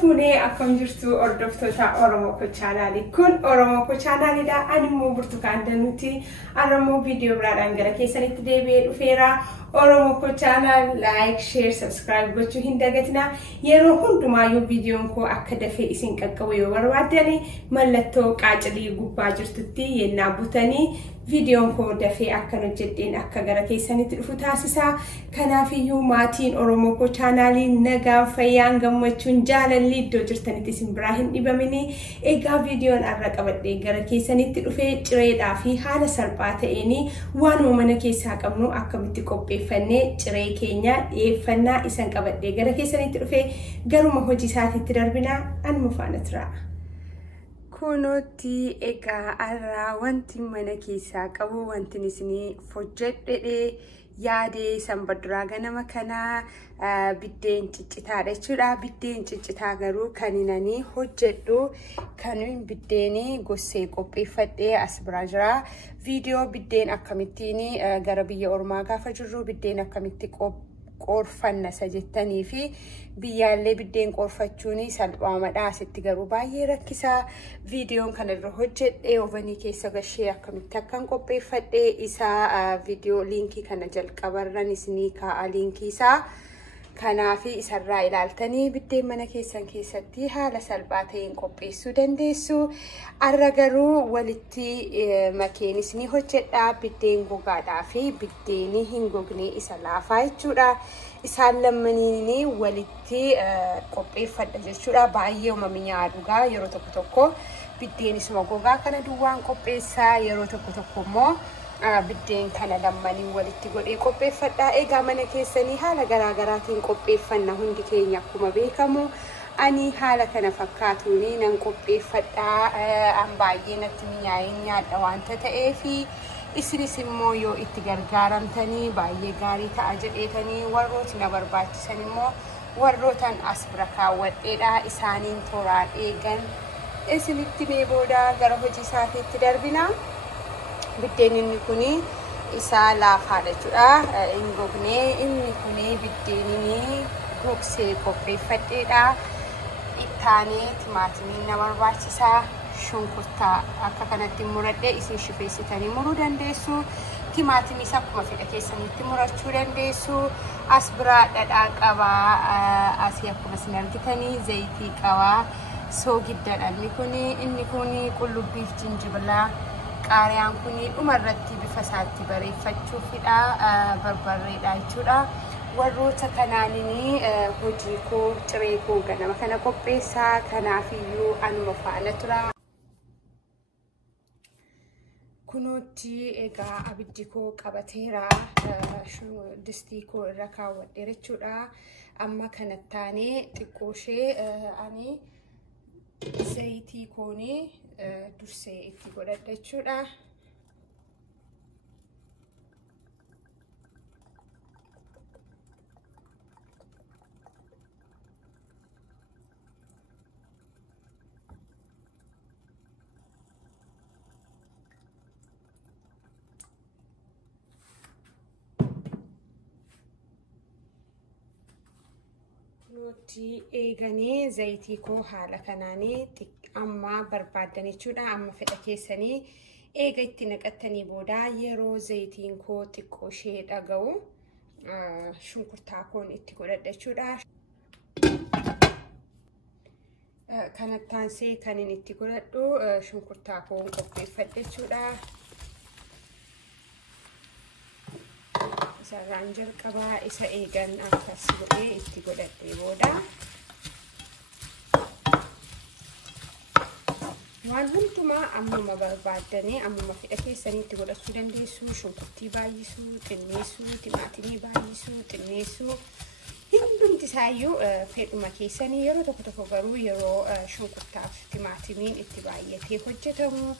Fuune akkam jirtu hordoftoota Oromoo Koo chaanaali. Kun Oromoo Koo chaanaalidha. Ani immoo Burtukaan Danuuti. Oromoo viidiyoo biraadhaan gara keessanitti deebi'ee dhufeera. Oromoo Koo chaanaal like, share, subscribe gochuu hin dagatina. Yeroo hundumaayyuu viidiyoon koo akka dafee isin qaqqabu yoo barbaaddan mallattoo qaacilii gubbaa jirtutti yennaa butanii viidiyoon koo dafee akkan hojjedheen akka gara keessanitti dhufu taasisa. Kanaafiyyuu maatiin Oromoo Koo chaanaalii nagaan fayyaan gammachuun jaalalli iddoo jirtanitti isin biraa hin dhibamini. Egaa viidiyoon har'a qabadhee gara keessanitti dhufee cireedhaa fi haala salphaa ta'een waanuma mana keessaa qabnu akkamitti qopheeffannee ciree keenya dhiyeeffannaa isan qabadhee gara keessanitti dhufee garuma hojii isaatiitti darbina anuma faana tura. Kunooti egaa har'a wanti mana keessaa qabu wanti isinii hojjedhee yaadee sanbaduraa ganama kana biddeen ciccitaadha jechuudha. Biddeen ciccitaa garuu kaninanii hojjedhu kanuun biddeenii gossee qopheeffadhee as bira jira. Viidiyoo biddeen akkamittiin gara biyya ormaa gaafa jirru biddeen akkamitti qorfanna jettanii fi biyyaallee biddeen qorfachuun salphaamadha. Asitti garuu baay'ee rakkisaa. Viidiyoon kana irra hojjedhee ovanii keessa gashee akkamitti akkan qopheeffadhee isaa viidiyoo liinkii kana jalqabarran isinii kaa'a liinkii isaa. Kanaafi isarraa ilaaltanii biddeen mana keessan keessatti haala salphaa ta'een qopheessuu dandeessu. Har'a garuu walitti makeen isinii hojjedhaa biddeen gogaadhaa fi biddeen hin gogne isa laafaa jechuudha. Isaan lamaniin walitti qopheeffadha jechuudha. Baay'ee uumamiyaa dhugaa yeroo tokko tokko biddeen isuma gogaa kana duwwaan qopheessaa yeroo tokko tokko immoo biddeen kana lamanii walitti godhee qopheeffadha. Egaa mana keessanii haala garaagaraatiin qopheeffanna hundi keenya akkuma beekamu. Ani haala kana fakkaatuun nan qopheeffadha. An baay'ee natti mi'aayeen nyaadha waanta ta'eef isinis immoo yoo itti gargaaramtanii baay'ee gaarii ta'a jedheetanii warrooti na barbaachisan immoo warrootan as bira kaawwadheedha. Isaaniin tooraan eegan isinitti mee booda gara hojii isaatiitti darbina. Biddeen inni kuni isaa laafaadha jechuudha. Hin gogne inni kuni biddeen gogsee qopheeffadheedha. Ittaanee timaatimiin na barbaachisa. Shunkurtaa akka kanatti muradhee isin shifeessitanii muruu dandeessu. Timaatimis akkuma fedha keessanitti murachuu dandeessu. As biraa dhadhaa qabaa. Asii akkuma isin argitanii zayitii qabaa. Soogiddaadha inni kuni qullubbiif jinjibilaa. Qaariyaan kuni dhumarratti bifa isaatti bareeffachuufidha. Barbarreedha jechuudha. Warroota kanaanii hojii koo ciree koo ganama kana qopheessaa. Kanaafiyyuu anuma faana tura. Kunooti egaa abiddi koo qabateera. Distii koo irra kaawwadhe jechuudha. Amma kanattaanee xiqqoo ishee ani zayitii koonii dursee itti godhadha jechuudha. Nuti eeganii zayitii koo haala kanaanii amma barbaadan jechuudha. Amma fedha keessanii eega itti naqattanii booda yeroo zayitiin koo xiqqoo ishee dhaga'u shunkurtaa koon itti godhadha jechuudha. Kanattaansee kan inni itti godhadhu shunkurtaa koon qopheeffadha jechuudha. Saraan jalqabaa isa eegan akkas godhee itti godhadhee booda waan hundumaa ammuma barbaadanii ammuma fedha keessanitti godhachuu dandeessu. Shunkurtii baay'isuu, xinneessuu, timaatimii baay'isuu, xinneessuu hundumti isaayyuu fedhuma keessanii. Yeroo tokko garuu yeroo shunkurtaaf timaatimiin itti baay'atee hojjetamu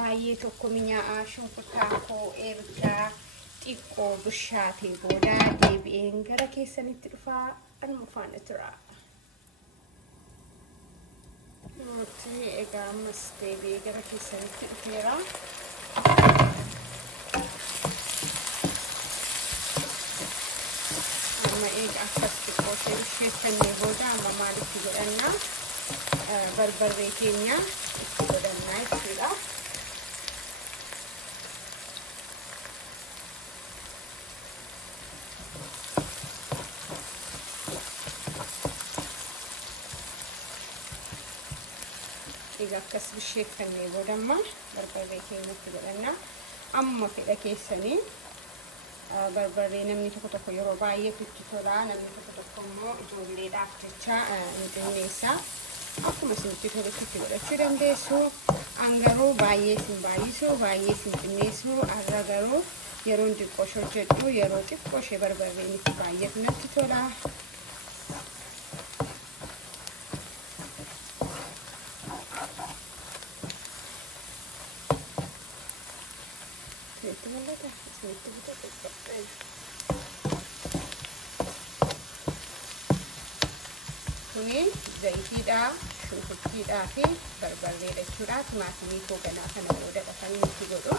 baay'ee tokko mi'aawaa shunkurtaa koo erga xiqqoo bishaatee booda deebi'een gara keessanitti dhufaa anuma faana tura. Nuti egaa ammas deebi'ee gara keessanitti dhufeera. Amma egaa akkas xiqqoo isheeffannee booda amma maalitti godhannaa? Barbarree keenya itti godhannaa jechuudha. Egaa akkas bisheeffannee booda amma barbarree keenyatti godhannaa. Amma fedha keessanii barbarree namni tokko yeroo baay'ee itti tola, namni tokko immoo ijoolleedhaaf jecha hin xinneessa. Akkuma isinitti toletti itti godhachuu dandeessu. An garuu baay'ee isin baay'isu, baay'ee isin xinneessu. Har'a garuu yeroo xiqqoo hojjedhu yeroo xiqqoo ishee barbarreen itti baay'atu natti tola. Kuni zayitiidha, shunkurtiidhaa fi barbarreedha jechuudha. Timaatimii koo ganaa kana booda dhaqanii itti godhu.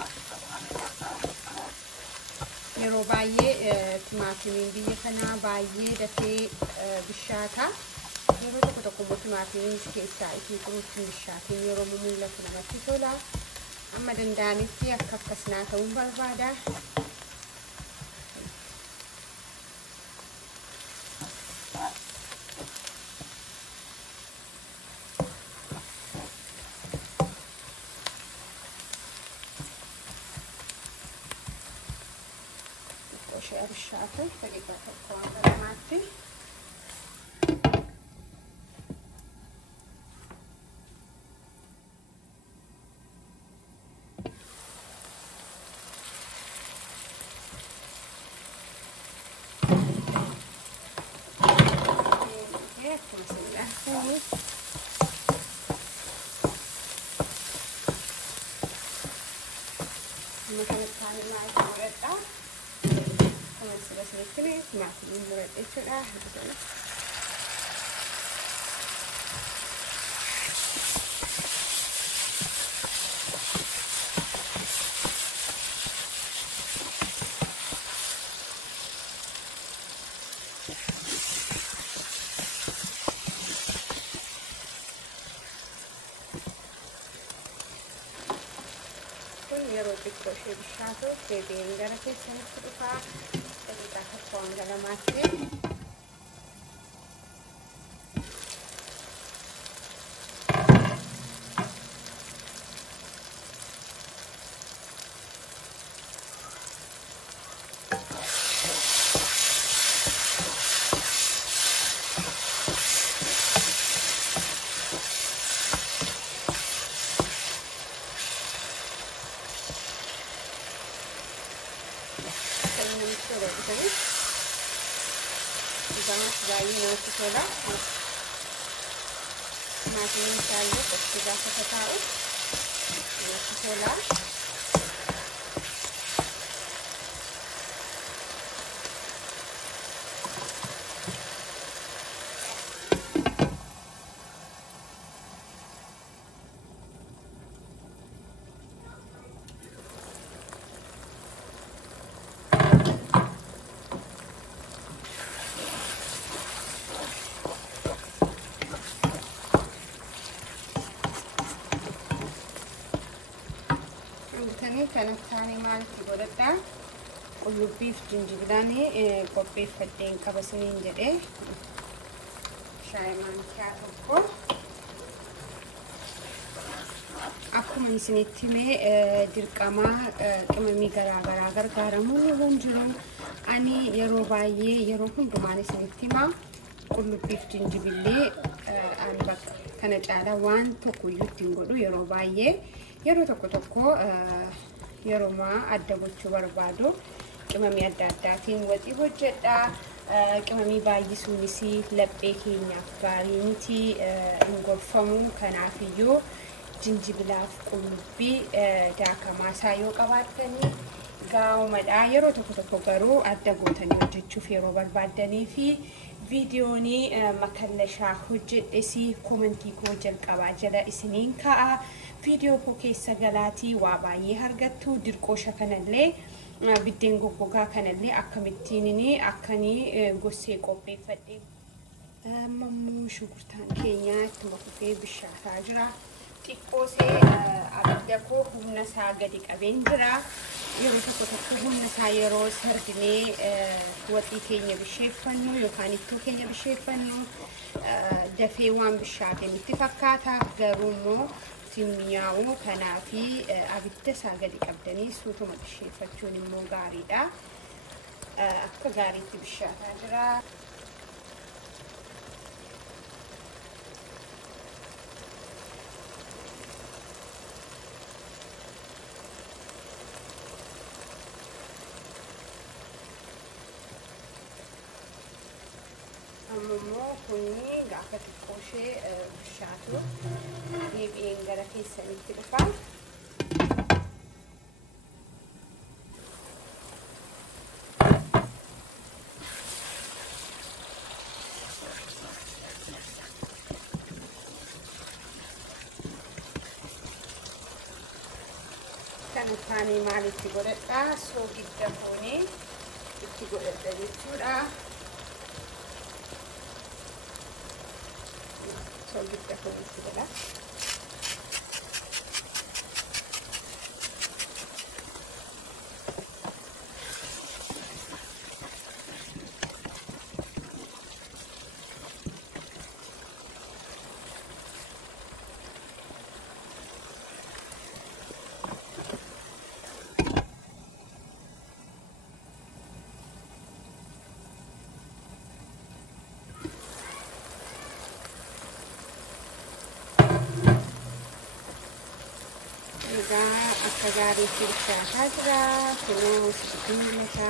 Yeroo baay'ee timaatimiin biyya kanaa baay'ee dafee bishaata. Yeroo tokko immoo timaatimiin keessaa itti quruutti bishaatiin yeroo mul'atu namatti tola. Amma danda'anitti akka akkasnaa ta'uun barbaada. Ishee bishaate daqiiqaa tokko hanga lamaatti. Timaatimiin muradhe jechuudha. Kun yeroo xiqqoo ishee bishaatu deebi'een gara keessanitti dhufaa. Hanga lamaatti. Baay'ee namatti tola. Timaatimiin isaallee bakki gaafa taa'u namatti tola. Kanatti maalitti godhadhaa? Qullubbii fi jinjibilaan qopheeffadheen qaba isiniin jedhee shaayii maankiyaa tokko. Akkuma isinitti himee dirqamaa qimamii garaagaraa gargaaramuu waan jiru ani yeroo baay'ee yeroo hundumaan isinitti himaa qullubbii fi jinjibillee ani bakka kana caala waan tokko ittiin godhu yeroo baay'ee yeroo tokko yeroo adda gochuu barbaadu qimamii adda addaatiin waxii hojjedha. Qimamii baay'isuunis laphee keenyaaf gaarii miti hin gorfamu. Kanaafiyyuu jinjibilaaf qullubbii daakamaa isaa yoo qabaattanii gaa'umadha. Yeroo tokko garuu adda gootanii hojjechuuf yeroo barbaaddanii fi viidiyoonii makallashaa hojjedhes komentii koo jalqabaa jala isiniin ka'a. Viidiyoo koo keessa galaatii waa baay'ee argattu. Dirqoosha kanallee biddeen goggogaa kanallee akkamittiin akkanii gossee qopheeffadhe. Ammoo shunkurtaan keenya ittuma fufee bishaataa jira. Xiqqoosee abidda koo humna isaa gadi qabeen jira. Yeroo tokko humna isaa yeroo sardinee waxii keenya bisheeffannu yookaan ittoo keenya bisheeffannu dafee waan bishaate nutti fakkaata. Garuu immoo mi'aawu kanaafi abidda isaa gadi qabdanii suutuma bisheeffachuun immoo gaariidha. Akka gaariitti bishaataa jira. Ammoo kuni gaafa xiqqooshee bishaatu deebi'een gara keessanitti dhufa. Kan isaanii maalitti godhadha? Soogidda foonii itti godhadha jechuudha. Soogidda foonii itti godha. Akka gaariitti bishaataa jira. Kunoo sibiilli mul'ata.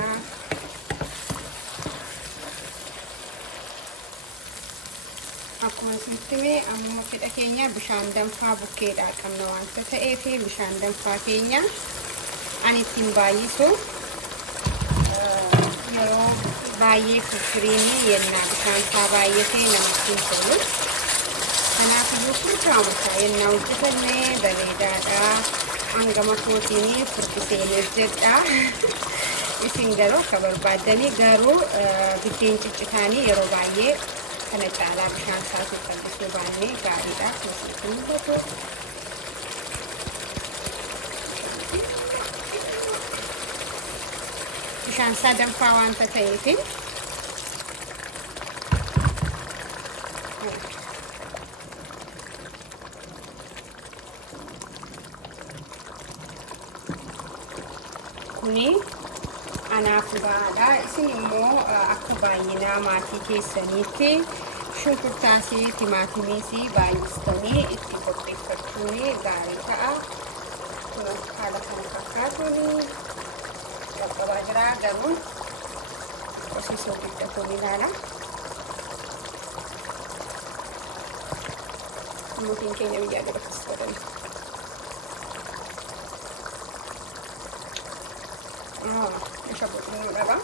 Akkuma isinittimee ammoo fedha keenya bishaan danfaa bukkeedhaa qabna waanta ta'eef bishaan danfaa keenya ani ittiin baay'isu yeroo baay'ee firfiriinii yennaa bishaan isaa baay'atee namatti hin tolu. Kanaafiyyuu filtaamusaa yennaa hojjetannee bareedaadha. Hangama kootiinii furdiseen hojjedha. Isin garuu akka barbaaddanii garuu biddeen ciccitaanii yeroo baay'ee kana caalaa bishaan isaatiif qal'isuu baannee gaariidha. Kuusiitti mul'atu. Bishaan isaa danfaa waanta ta'eef kuni anaaf gahaadha. Isin immoo akka baay'inaa maatii keessaniitti shunkurtaasii timaatimiisii baay'istanii itti qopheeffachuun gaarii ta'a. Kun haala kana fakkaatuun qaqqabaa jira. Garuu osoo soogidda foon ilaala. Mootiin keenya biyyaa gadi fakkisfatanii. Bisa buat berapa?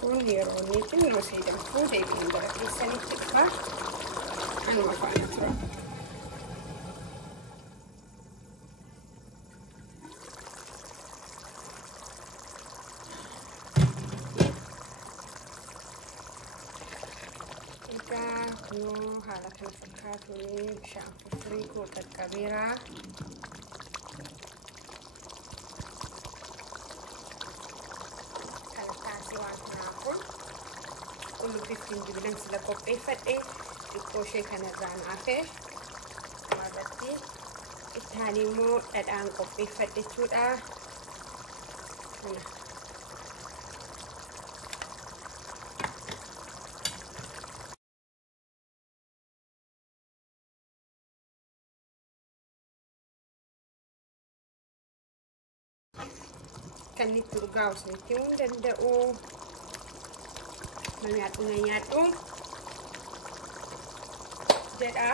Kunironi itu masih ada food yang berarti sedikit lah. Anu apa itu? Haala kana fakkaatuun bishaan furfurii koo qaqqabeera. Kan taasise waan kanaafuun biftiin jibilan sila qopheeffadhe xiqqoo ishee kanarraan hafe marratti ittaan immoo dhadhaan qopheeffadhe jechuudha. Kan itti urgaa'u isinitti himuu hin danda'u. Nama nyaadhu jedha.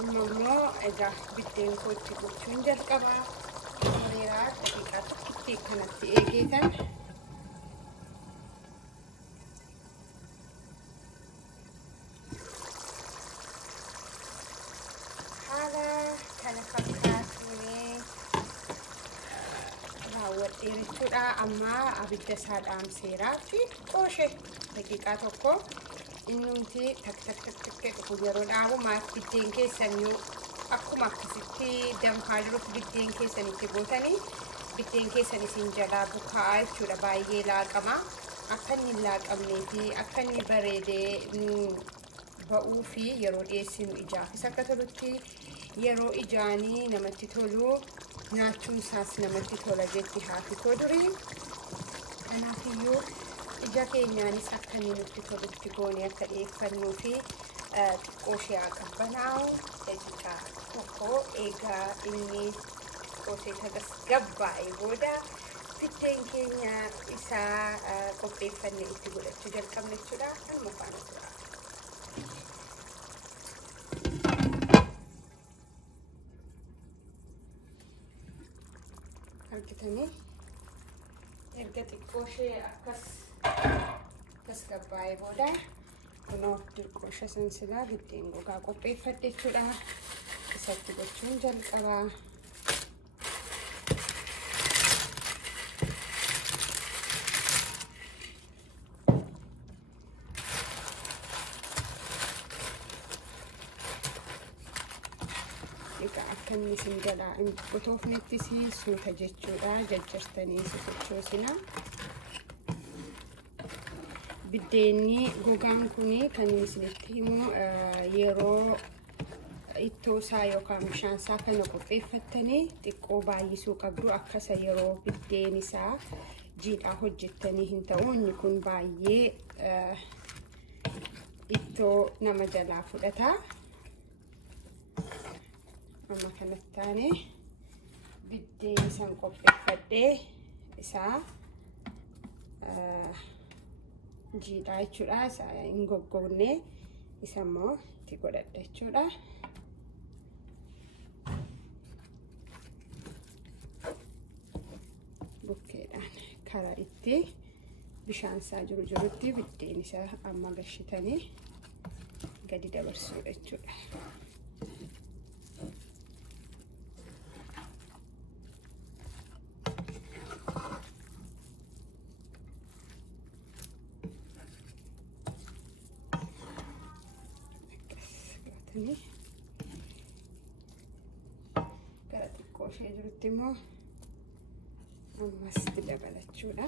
Ammoo egaa biddeen kootti gochuun jalqaba. Horiiraa daqiiqaa tokkotti kanatti eegeetan. Haala kana fakkaatee raawwadhee jechuudha. Amma abidda isaa dhaamseeraa fi qooshe daqiiqaa tokko. Innumti tak yeroo dhaabu maaf biddeen keessan yoo akkuma akkasitti danfaa jirutti biddeen keessan itti gootanii biddeen keessan isin jalaa bukaa jechuudha. Baay'ee laaqama. Akka inni hin laaqamnee fi akka inni bareedee ba'uu fi yeroo dhiyeessinu ijaafis akka tolutti yeroo ijaanii namatti tolu nyaachuun isaas namatti tola jetti haati koo durii. Kanaafiyyuu ija keenyaanis akka inni nutti tolutti goonee akka dhiyeeffannuu fi xiqqoo ishee haa qabbanaa'u daqiiqaa tokko eegaa inni xiqqoo tasgabbaa'ee booda biddeen keenya isaa qopheeffannee itti godhachuu jalqabna jechuudha. Kanuma faana tura. Argitanii erga xiqqoo ishee akkas tasgabbaa'ee booda kunoo dirqoo ishee sansilaa biddeen gogaa qopheeffadhe jechuudha. Isatti gochuun jalqaba. Akka inni isin jalaa hin butoofnettis suuta jechuudha. Jajjartanii sochoosina. Biddeenni gogaan kun kan isinitti himu yeroo ittoo isaa yookaan bishaan isaa kana qopheeffattanii xiqqoo baay'isuu qabdu. Akkasa yeroo biddeen isaa jiidhaa hojjettanii hin ta'u. Inni kun baay'ee ittoo nama jalaa fudhata. Amma kanatti taane biddeen isaan qopheeffadhee isaa jiidhaa jechuudha. Isa hin goggogne isa immoo itti godhadha jechuudha. Bukkeedhaan karaa itti bishaan isaa jirutti biddeen isaa amma gashitanii gadi dabarsuu jechuudha. Gara xiqqoo ishee jirutti immoo ammas itti dabalachuudha.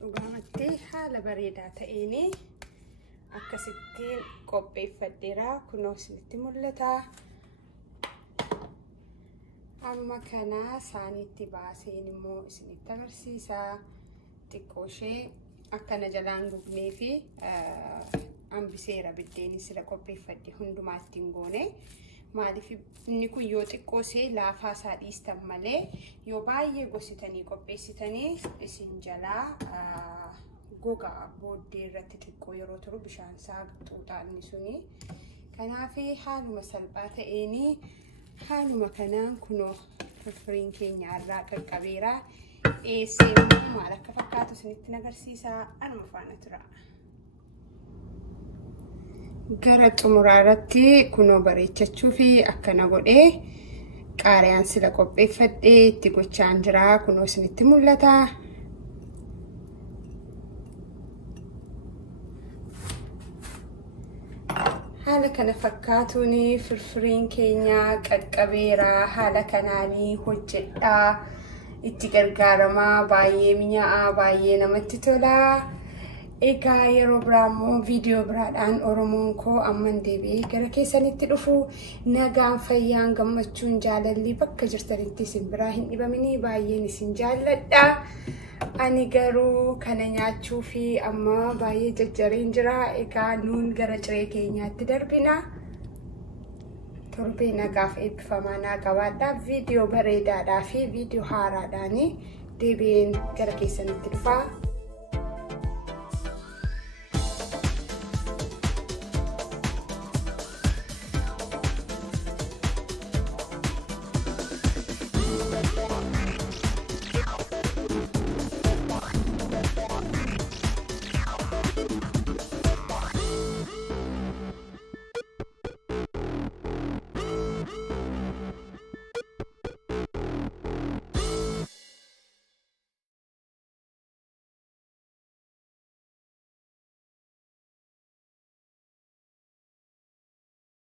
Dhugaamatti haala bareedaa ta'een akkasitti qopheeffadheera. Kunoo isinitti mul'ata. Amma kana saaniitti baaseen immoo isinitti agarsiisa. Xiqqoo ishee akkana jalaan gugnee fi hambiseera biddeen sira qopheeffadhe hundumaatti hin goone. maaliif inni kun yoo xiqqoosee laafaa isaa dhiistan malee yoo baay'ee gositanii qopheessitanii isin jalaa gogaa booddee irratti xiqqoo yeroo turu bishaan isaa xuuxaanni suni. Kanaaf haaluma salphaa ta'een haaluma kanaan kunoo firfiriin keenya irraa qaqqabeera. Dhiyeessee maal akka fakkaatu isinitti agarsiisaa anuma faana tura. Gara xumuraa irratti kunoo bareechachuu fi akkana godhee qaariyaan sila qopheeffadhee itti gochaan jira. Kunoo isinitti mul'ata. Haala kana fakkaatuun firfiriin keenya qaqqabeera. Haala kanaanii hojjedhaa itti gargaaramaa baay'ee mi'aawaa baay'ee namatti tola. Egaa yeroo biraammoo viidiyoo biraadhaan Oromoon koo amman deebi'ee gara keessanitti dhufu nagaan fayyaan gammachuun jaalalli bakka jirtanitti isin biraa hin dhibaminii baay'een isin jaalladha. Ani garuu kana nyaachuu fi amma baay'ee jajjareen jira. Egaa nuun gara ciree keenyaatti darbina. Torbee nagaaf eebbifamaa naa qabaadhaa. Viidiyoo bareedaadhaa fi viidiyoo haaraadhaan deebi'een gara keessanitti dhufa.